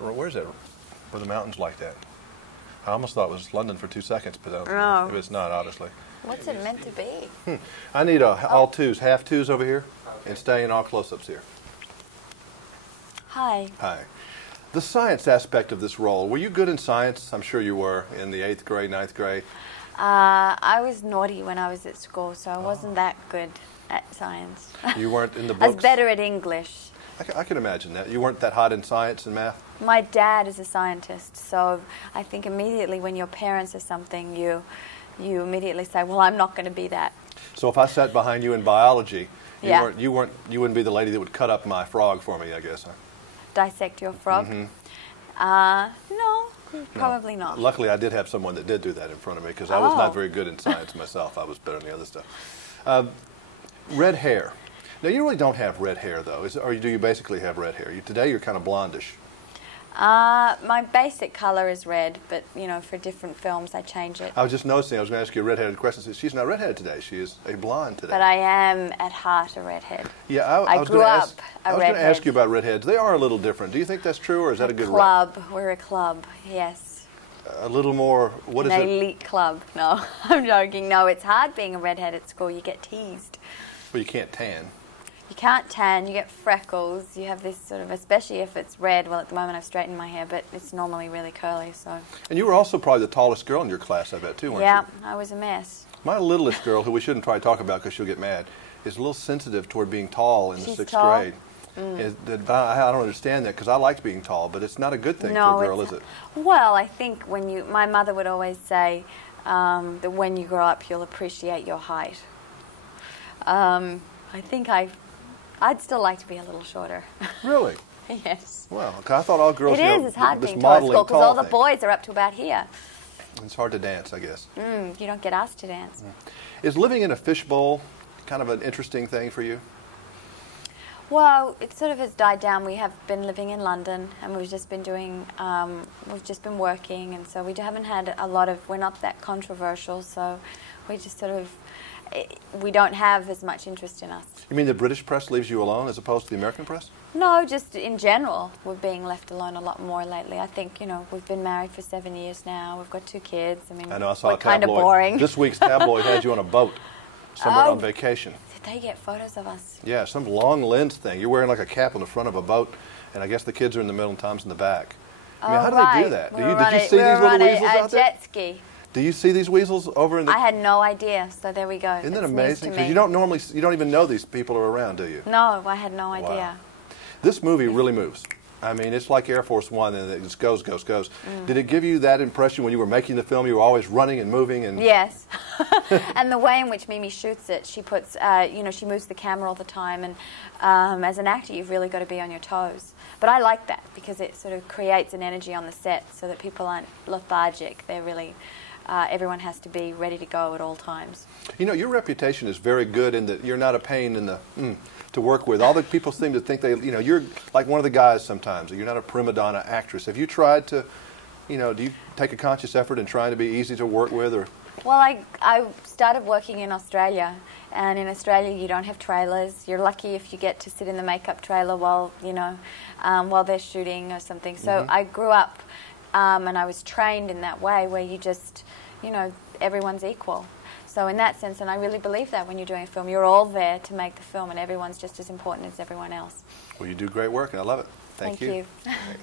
Where's that? Where the mountains like that? I almost thought it was London for 2 seconds, but No. it's not, obviously. What's it meant to be? I need all twos, half twos over here, and stay in all close-ups here. Hi. Hi. The science aspect of this role, were you good in science? I'm sure you were in the 8th grade, 9th grade. I was naughty when I was at school, so I wasn't that good at science. You weren't in the books? I was better at English. I can imagine that. You weren't that hot in science and math? My dad is a scientist, so I think immediately when your parents are something, you immediately say, well, I'm not going to be that. So if I sat behind you in biology, you Yeah. wouldn't be the lady that would cut up my frog for me, I guess, huh? Dissect your frog? Mm-hmm. No, probably not. Luckily, I did have someone that did do that in front of me, because I was not very good in science myself. I was better in the other stuff. Red hair. Now, you really don't have red hair, though, or do you basically have red hair? Today, you're kind of blondish. My basic color is red, but, you know, for different films, I change it. I was just noticing, I was going to ask you a redheaded question. She's not redheaded today. She is a blonde today. But I am, at heart, a redhead. Yeah, I was grew up a redhead. I was going to ask you about redheads. They are a little different. Do you think that's true, or is that a good club? We're a club, yes. A little more, what is it? An elite club. No, I'm joking. No, it's hard being a redhead at school. You get teased. Well, you can't tan. You can't tan, you get freckles, you have this sort of, especially if it's red. Well, at the moment I've straightened my hair, but it's normally really curly, so. And you were also probably the tallest girl in your class, I bet, too, weren't you? Yeah, I was a mess. My littlest girl, who we shouldn't probably talk about because she'll get mad, is a little sensitive toward being tall in the 6th grade. I don't understand that, because I liked being tall, but it's not a good thing for a girl, is it? Well, I think my mother would always say that when you grow up, you'll appreciate your height. I think I'd still like to be a little shorter. Really? Yes. Well, I thought all girls it's hard being tall at school because all the boys are up to about here. It's hard to dance, I guess. You don't get asked to dance. Is living in a fishbowl kind of an interesting thing for you? Well, it sort of has died down. We have been living in London, and we've just been doing, we've just been working, and so we haven't had a lot of, we're not that controversial, so we just sort of, we don't have as much interest in us. You mean the British press leaves you alone as opposed to the American press? No, just in general, we're being left alone a lot more lately. I think, you know, we've been married for 7 years now. We've got 2 kids. I mean, I know, I saw we're kind of boring. This week's tabloid had you on a boat somewhere on vacation. Did they get photos of us? Yeah, some long lens thing. You're wearing like a cap on the front of a boat, and I guess the kids are in the middle and Tom's in the back. I mean, how do they do that? Did you see these little weasels out there? Jet ski. Do you see these weasels over in the... I had no idea, so there we go. Isn't that amazing? Because you don't even know these people are around, do you? No, I had no idea. Wow. This movie really moves. I mean, it's like Air Force One, and it just goes, goes, goes. Did it give you that impression when you were making the film? You were always running and moving? And yes. And the way in which Mimi shoots it, she puts, you know, she moves the camera all the time, and as an actor, you've really got to be on your toes. But I like that because it sort of creates an energy on the set so that people aren't lethargic. They're really... everyone has to be ready to go at all times. You know, your reputation is very good in that you're not a pain in the to work with. All the people seem to think you're like one of the guys sometimes. You're not a prima donna actress. Have you tried to, do you take a conscious effort in trying to be easy to work with, or? Well, I started working in Australia, and in Australia you don't have trailers. You're lucky if you get to sit in the makeup trailer while while they're shooting or something. So I grew up. And I was trained in that way where you just, everyone's equal. So in that sense, and I really believe that when you're doing a film, you're all there to make the film and everyone's just as important as everyone else. Well, you do great work and I love it. Thank you. Thank you.